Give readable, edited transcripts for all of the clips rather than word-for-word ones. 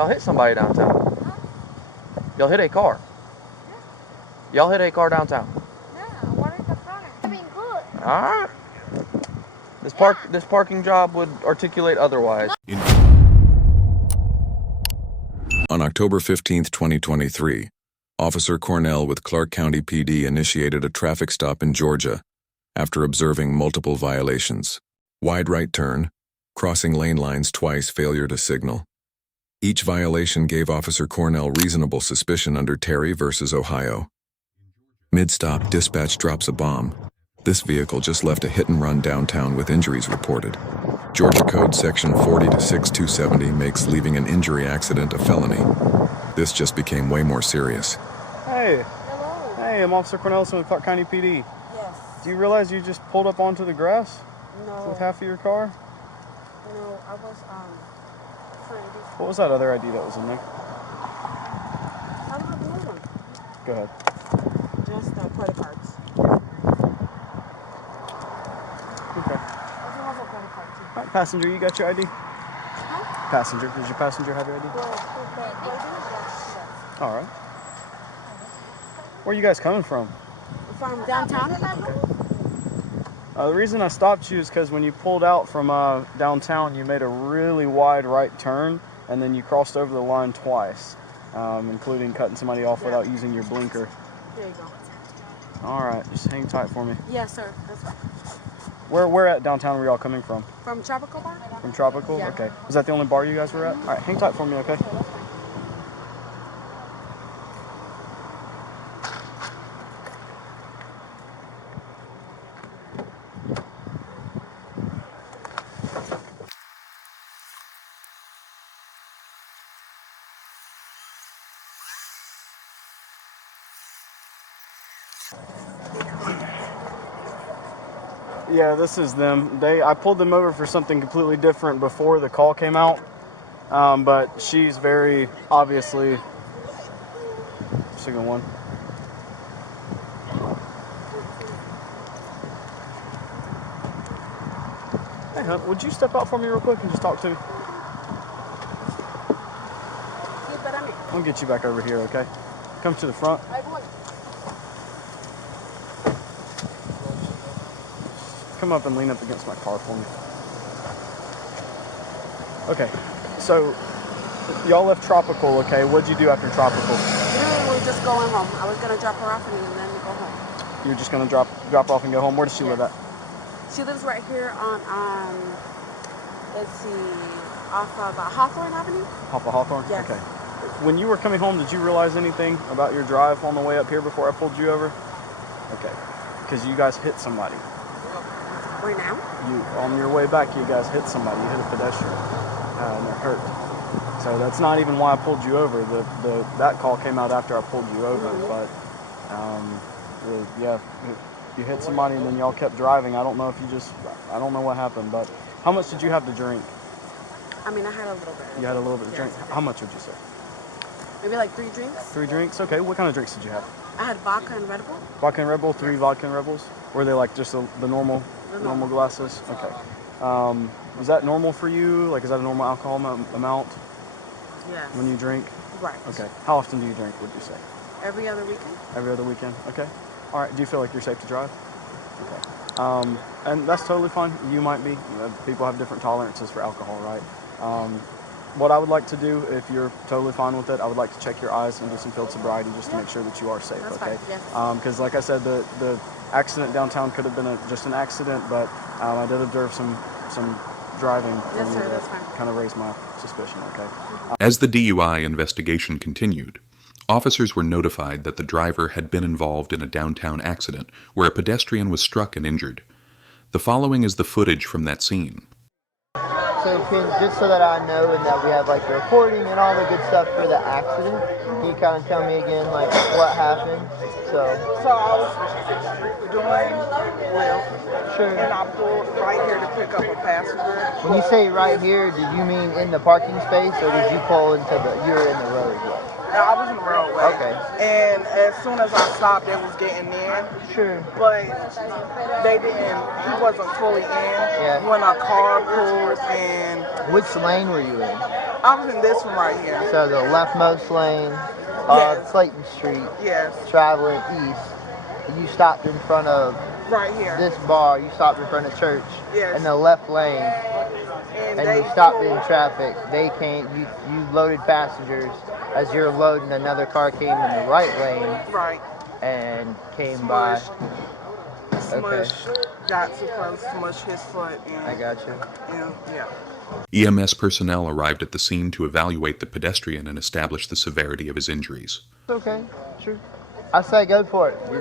Y'all hit somebody downtown. Y'all hit a car. Y'all hit a car downtown. Yeah, what is the problem? I mean, good. All right. This parking job would articulate otherwise. On October 15th, 2023, Officer Cornell with Clark County PD initiated a traffic stop in Georgia after observing multiple violations. Wide right turn, crossing lane lines twice, failure to signal. Each violation gave Officer Cornell reasonable suspicion under Terry versus Ohio. Mid-stop, dispatch drops a bomb. This vehicle just left a hit-and-run downtown with injuries reported. Georgia Code Section 40-6270 makes leaving an injury accident a felony. This just became way more serious. Hey. Hello. Hey, I'm Officer Cornell with Clark County PD. Yes. Do you realize you just pulled up onto the grass No. with half of your car? No, I was trying to do. What was that other ID that was in there? I don't have another one. Go ahead. Just credit cards. Okay. I do have a credit card too. All right, passenger, you got your ID? Huh? Passenger, does your passenger have your ID? All right. Where are you guys coming from? From downtown? The reason I stopped you is because when you pulled out from downtown, you made a really wide right turn, and then you crossed over the line twice, including cutting somebody off without using your blinker. There you go. All right, just hang tight for me. Yes, sir. That's right. Where at downtown were y'all coming from? From Tropical Bar? From Tropical? Yeah. Okay. Was that the only bar you guys were at? All right, hang tight for me, okay? Yeah, this is them. I pulled them over for something completely different before the call came out, but she's very obviously. Second one. Hey, hon, would you step out for me real quick and just talk to me? I'll get you back over here, okay? Come to the front. Come up and lean up against my car for me. Okay, so y'all left Tropical, okay? What'd you do after Tropical? We were just going home. I was going to drop her off and then go home. You were just going to drop off and go home? Where does she live at? She lives right here on, let's see, off of Hawthorne Avenue. Off of Hawthorne? Yes. Okay. When you were coming home, did you realize anything about your drive on the way up here before I pulled you over? Okay, because you guys hit somebody. Where now? On your way back, you guys hit somebody. You hit a pedestrian, and they're hurt. So that's not even why I pulled you over. That call came out after I pulled you over. But yeah, you hit somebody and then y'all kept driving. I don't know if I don't know what happened. But how much did you have to drink? I mean, I had a little bit. You had a little bit of drink. How much would you say? Maybe like 3 drinks. 3 drinks. Okay. What kind of drinks did you have? I had vodka and Red Bull. Vodka and Red Bull. 3 vodka and Red Bulls. Were they like just the normal? Normal glasses? Okay. Was that normal for you? Like, is that a normal alcohol amount? Yes. When you drink? Right. Okay. How often do you drink, would you say? Every other weekend. Every other weekend? Okay. All right. Do you feel like you're safe to drive? Okay. And that's totally fine. You might be. People have different tolerances for alcohol, right? What I would like to do, if you're totally fine with it, I would like to check your eyes and do some field sobriety just to make sure that you are safe, That's okay? fine. Yes. Because like I said, the accident downtown could have been just an accident, but I did observe some driving. Yes, sir, that's fine. Kind of raised my suspicion, okay? As the DUI investigation continued, officers were notified that the driver had been involved in a downtown accident where a pedestrian was struck and injured. The following is the footage from that scene. So just so that I know and that we have like the recording and all the good stuff for the accident, can you kind of tell me again like what happened? So I was doing well, sure. and I pulled right here to pick up a passenger. When you say right here, did you mean in the parking space or did you pull into you were in the road? No, I was in the roadway. Okay. And as soon as I stopped, they was getting in. Sure. But they didn't, he wasn't fully in. Yeah. When a car pulled and Which lane were you in? I was in this one right here. So the leftmost lane Yes. Clayton Street, Yes. traveling east. You stopped in front of Right here. this bar. You stopped in front of church. Yes. In the left lane. And And they you stopped pulled- in traffic. They came. You loaded passengers. As you're loading, another car came in the right lane Right. and came by. Smush. Got too close, smushed his foot. And, I got you. and, yeah. EMS personnel arrived at the scene to evaluate the pedestrian and establish the severity of his injuries. It's okay. Sure. I say go for it. Go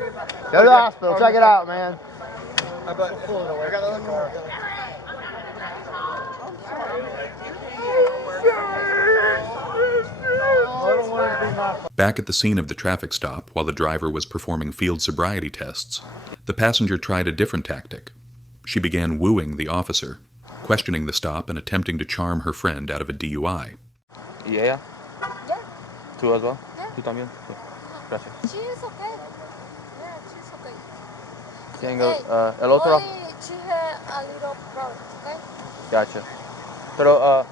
to the hospital. Check it out, man. I got another car. Back at the scene of the traffic stop, while the driver was performing field sobriety tests, the passenger tried a different tactic. She began wooing the officer, questioning the stop and attempting to charm her friend out of a DUI. ¿Y ella? Yeah. ¿Tú as well? Yeah. ¿Tú también? Sí. Gracias. She is okay. Yeah, she's okay. Tengo, Hey, el otro. only she had a little problem, okay? Gotcha. Pero,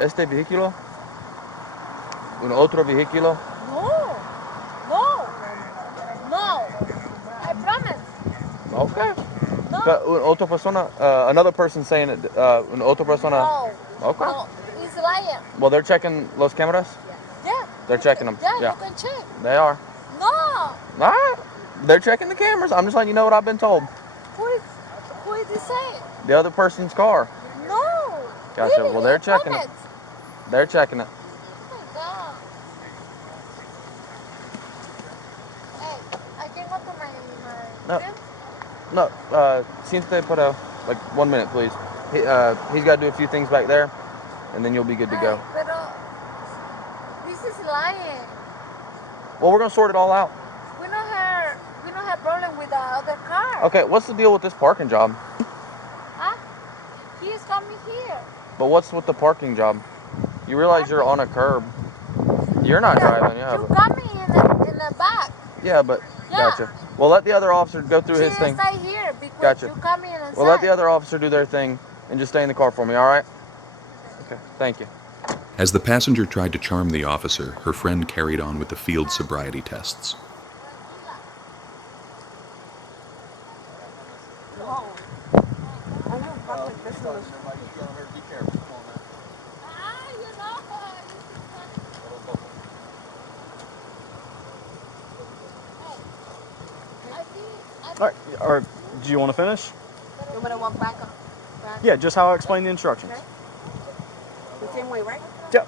este vehículo, un otro vehículo. No. No. No. I promise. Okay. No. But otra persona, another person saying it, una otra persona. No. Okay. No. He's lying. Well, they're checking los cameras. Yeah. They're checking them. Yeah, Yeah. you can check. They are. No. All right. They're checking the cameras. I'm just letting you know what I've been told. Who is this saying? The other person's car. No. Gotcha. Really, Well, they're I checking it. promise. They're checking it. Oh my God. Hey, I can go to my No. friend? No, siente para like 1 minute, please. He's got to do a few things back there, and then you'll be good to go. Ay, pero this is lying. Well, we're gonna sort it all out. We don't have problem with the other car. Okay, what's the deal with this parking job? Huh? He is coming here. But what's with the parking job? You realize you're on a curb. You're not driving, yeah. You But, coming in the back. yeah, but Yeah. gotcha. Well, let the other officer go through his thing. Stay here because Gotcha. you coming inside. Well, let the other officer do their thing, and just stay in the car for me. All right? Okay. Thank you. As the passenger tried to charm the officer, her friend carried on with the field sobriety tests. No. I know, public, this was. Ah, you know. All right. Or do you want to finish? You want to walk back up? Yeah, just how I explained the instructions. Okay. The same way, right? Yep.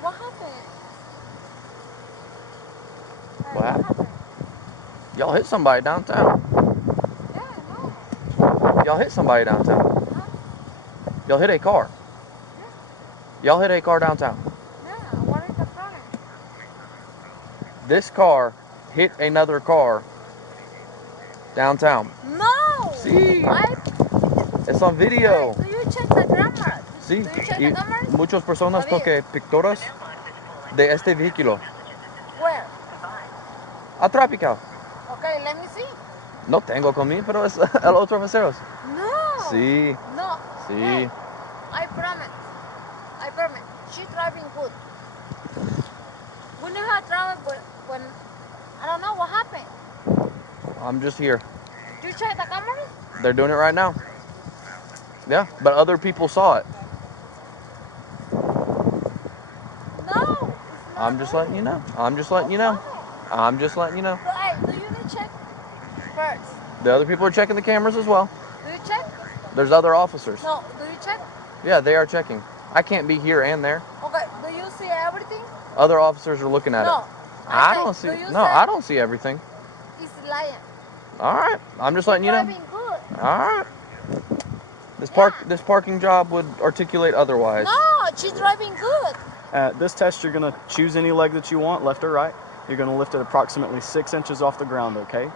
What happened? What happened? Y'all hit somebody downtown. Yeah, no. Y'all hit somebody downtown. Y'all hit a car. Y'all hit a car downtown. Yeah, what is the problem? This car hit another car downtown. No! Sí. Why? It's on video. Do you check the camera? Sí. Do you check Y the camera? muchas personas Está bien. toque picturas de este vehículo. Where? Atrápica. Okay, let me see. No tengo conmigo, pero es el otro oficial. No. Sí. No. Sí. Hey, I promise. I promise. She's driving good. We know how to drive, but when I don't know what happened. I'm just here. You check the camera? They're doing it right now. Yeah, but other people saw it. No. I'm just letting you know. I'm just letting you know. I'm just letting you know. So, hey, do you need check first? The other people are checking the cameras as well. Do you check? There's other officers. No. Do you check? Yeah, they are checking. I can't be here and there. Okay. Do you see everything? Other officers are looking at No. it. I say, don't see. do you No, say I don't see everything. He's lying. All right. I'm just letting you know. Driving good. All right. This parking job would articulate otherwise. No, she's driving good. At this test, you're going to choose any leg that you want, left or right. You're going to lift it approximately 6 inches off the ground, okay?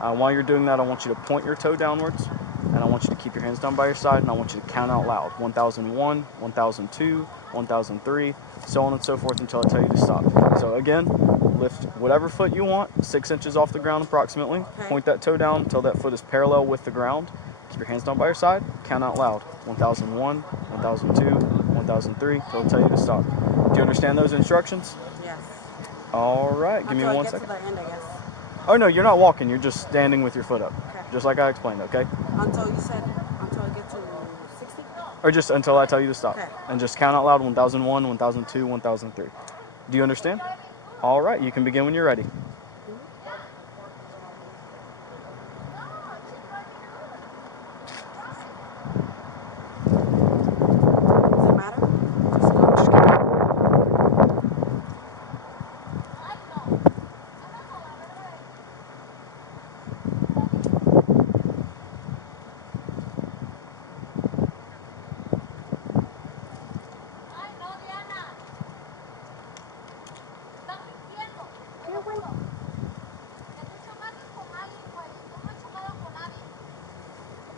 While you're doing that, I want you to point your toe downwards, and I want you to keep your hands down by your side, and I want you to count out loud. 1001, 1002, 1003, so on and so forth until I tell you to stop. So again, lift whatever foot you want, 6 inches off the ground approximately. Okay. Point that toe down until that foot is parallel with the ground. Keep your hands down by your side, count out loud. 1001, 1002, 1003, until I tell you to stop. Do you understand those instructions? Yes. All right, give me Until I 1 get second. to the end, I guess. Oh no, you're not walking, you're just standing with your foot up. Okay. Just like I explained, okay? Until you said, until I get to 60? Or just until I tell you to stop. Okay. And just count out loud 1001, 1002, 1003. Do you understand? All right, you can begin when you're ready. Does it matter? Just go. Just keep going.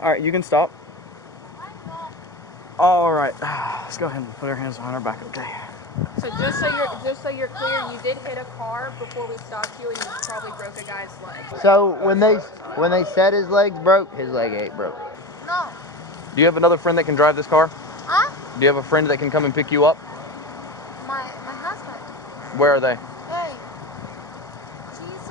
All right, you can stop. All right, let's go ahead and put our hands behind our back, okay? So just so you're clear, you did hit a car before we stopped you, and you probably broke a guy's leg. So when they said his legs broke, his leg ain't broke. No. Do you have another friend that can drive this car? Huh? Do you have a friend that can come and pick you up? My husband. Where are they? Hey. She's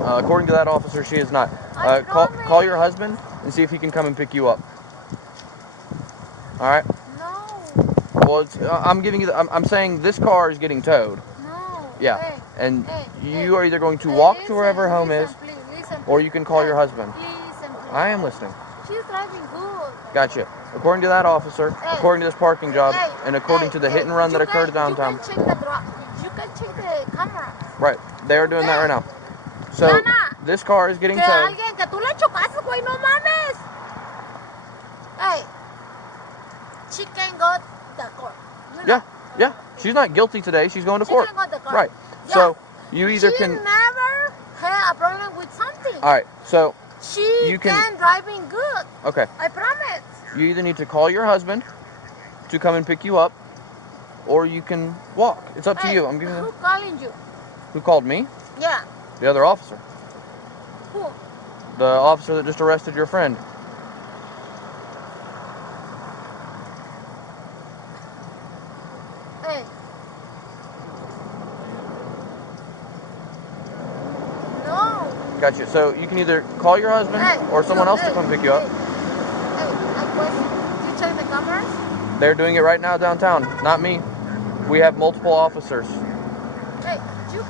okay. According to that officer, she is not. I Call promise. your husband and see if he can come and pick you up. All right. No. Well, I'm giving you. I'm saying this car is getting towed. No. Yeah. Hey. And Hey, you are either going to Hey, walk to listen, wherever home listen, is, please, listen, or please. you can call your husband. Listen, please. I am listening. She's driving good. Gotcha. According to that officer, Hey. according to this parking job, Hey, and according hey, to the hey, hit and run that you occurred can- downtown. You can check the camera. Right. They are doing that right now. So Diana, this car is getting Que towed. alguien, que tú le chocaste, güey, no mames. Hey, she can go to the court. You know? Yeah. Yeah. She's not guilty today. She's going to She court. can go to the court. Right. Yeah. So you either she can. never had a problem with something. All right. So She you can- driving good. okay. I promise. You either need to call your husband to come and pick you up, or you can walk. It's up to Hey, you. I'm giving who you. calling you? Who called me? Yeah. The other officer. Who? The officer that just arrested your friend. Hey. No. Gotcha. So you can either call your husband Hey, or someone else to hey, come pick you up. Hey, I question. You check the cameras? They're doing it right now downtown. Not me. We have multiple officers. Hey, you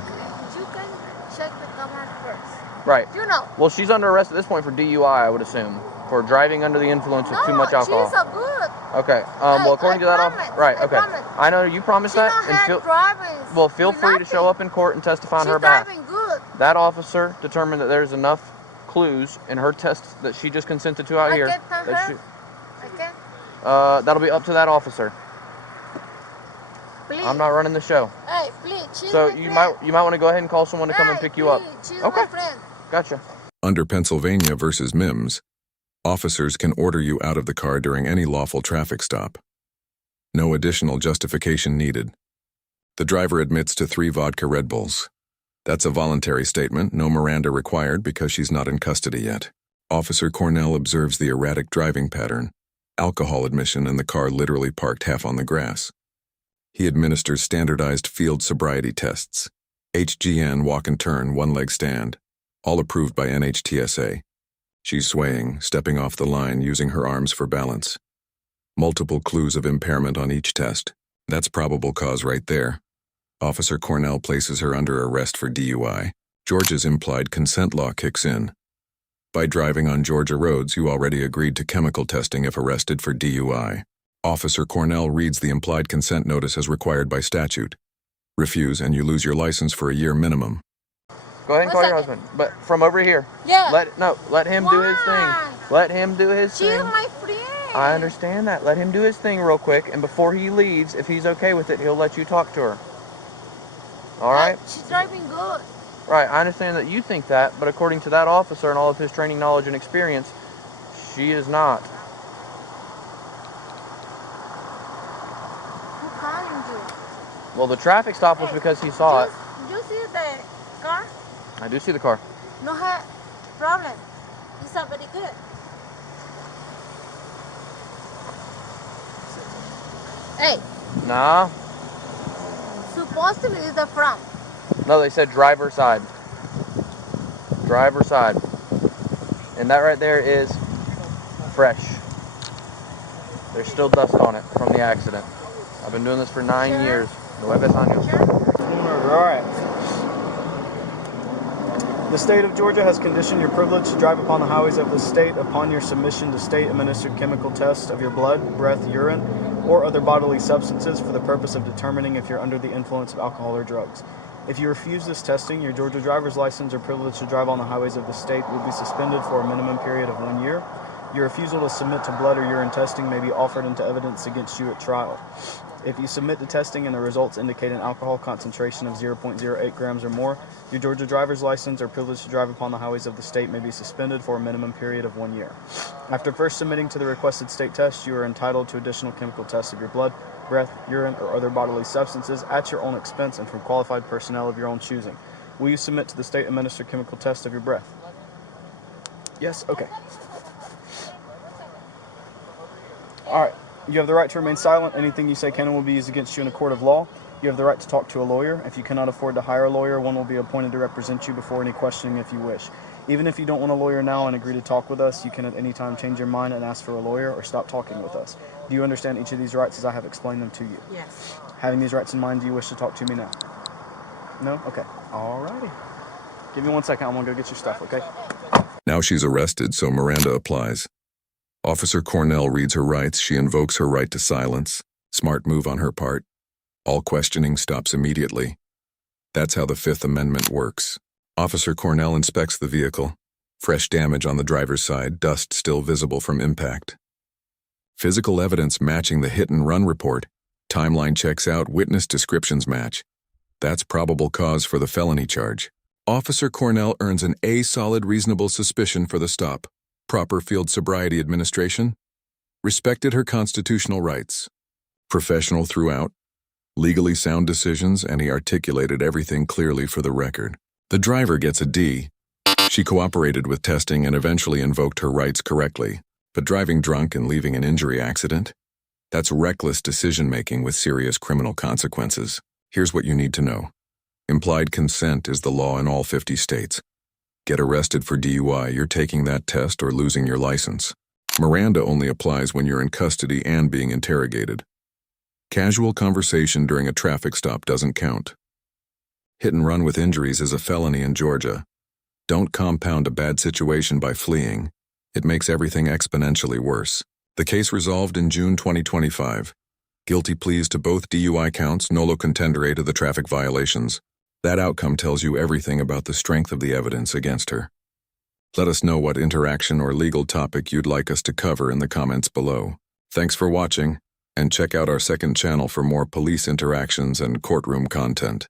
can check the cameras first. Right. You know. Well, she's under arrest at this point for DUI, I would assume, for driving under the influence of too much alcohol. She's a good. Okay. Hey, Well, according to that promise, officer, right? I Okay. promise. I know you promised She that, don't and have driving. well, feel free to show up in court and testify on She's her behalf. driving good. That officer determined that there's enough clues in her test that she just consented to out I here. can tell that her. I can. that'll be up to that officer. Please. I'm not running the show. Hey, please. She's So my you friend. might want to go ahead and call someone to come and Hey, pick you up. please, She's Okay. my friend. Gotcha. Under Pennsylvania versus Mimms, officers can order you out of the car during any lawful traffic stop. No additional justification needed. The driver admits to 3 vodka Red Bulls. That's a voluntary statement, no Miranda required because she's not in custody yet. Officer Cornell observes the erratic driving pattern, alcohol admission, and the car literally parked half on the grass. He administers standardized field sobriety tests, HGN walk and turn, 1-leg stand, all approved by NHTSA. She's swaying, stepping off the line, using her arms for balance. Multiple clues of impairment on each test. That's probable cause right there. Officer Cornell places her under arrest for DUI. Georgia's implied consent law kicks in. By driving on Georgia roads, you already agreed to chemical testing if arrested for DUI. Officer Cornell reads the implied consent notice as required by statute. Refuse and you lose your license for a year minimum. Go ahead and call your 1 husband. But from over here. Yeah. Let him do his thing. Why? Let him do his She's thing. my friend. I understand that. Let him do his thing real quick, and before he leaves, if he's okay with it, he'll let you talk to her. All right? She's driving good. Right, I understand that you think that, but according to that officer and all of his training, knowledge, and experience, she is not. Who's calling you? Well, the traffic stop was because he saw it. You see the car? I do see the car. No have problem. It's very good. Hey, Nah. supposedly it's the front. No, they said driver side. Driver side. And that right there is fresh. There's still dust on it from the accident. I've been doing this for 9 years. 9 años. All right. The state of Georgia has conditioned your privilege to drive upon the highways of the state upon your submission to state-administered chemical tests of your blood, breath, urine, or other bodily substances for the purpose of determining if you're under the influence of alcohol or drugs. If you refuse this testing, your Georgia driver's license or privilege to drive on the highways of the state will be suspended for a minimum period of 1 year. Your refusal to submit to blood or urine testing may be offered into evidence against you at trial. If you submit to testing and the results indicate an alcohol concentration of 0.08 grams or more, your Georgia driver's license or privilege to drive upon the highways of the state may be suspended for a minimum period of 1 year. After first submitting to the requested state test, you are entitled to additional chemical tests of your blood, breath, urine, or other bodily substances at your own expense and from qualified personnel of your own choosing. Will you submit to the state-administered chemical test of your breath? Yes? Okay. All right. You have the right to remain silent. Anything you say can and will be used against you in a court of law. You have the right to talk to a lawyer. If you cannot afford to hire a lawyer, one will be appointed to represent you before any questioning if you wish. Even if you don't want a lawyer now and agree to talk with us, you can at any time change your mind and ask for a lawyer or stop talking with us. Do you understand each of these rights as I have explained them to you? Yes. Having these rights in mind, do you wish to talk to me now? No? Okay. All righty. Give me 1 second. I'm going to go get your stuff, okay? Now she's arrested, so Miranda applies. Officer Cornell reads her rights. She invokes her right to silence. Smart move on her part. All questioning stops immediately. That's how the Fifth Amendment works. Officer Cornell inspects the vehicle. Fresh damage on the driver's side, dust still visible from impact. Physical evidence matching the hit-and-run report. Timeline checks out, witness descriptions match. That's probable cause for the felony charge. Officer Cornell earns an A solid reasonable suspicion for the stop. Proper field sobriety administration. Respected her constitutional rights. Professional throughout. Legally sound decisions, and he articulated everything clearly for the record. The driver gets a D. She cooperated with testing and eventually invoked her rights correctly. But driving drunk and leaving an injury accident? That's reckless decision-making with serious criminal consequences. Here's what you need to know. Implied consent is the law in all 50 states. Get arrested for DUI, you're taking that test or losing your license. Miranda only applies when you're in custody and being interrogated. Casual conversation during a traffic stop doesn't count. Hit and run with injuries is a felony in Georgia. Don't compound a bad situation by fleeing. It makes everything exponentially worse. The case resolved in June 2025. Guilty pleas to both DUI counts, nolo contendere to the traffic violations. That outcome tells you everything about the strength of the evidence against her. Let us know what interaction or legal topic you'd like us to cover in the comments below. Thanks for watching, and check out our second channel for more police interactions and courtroom content.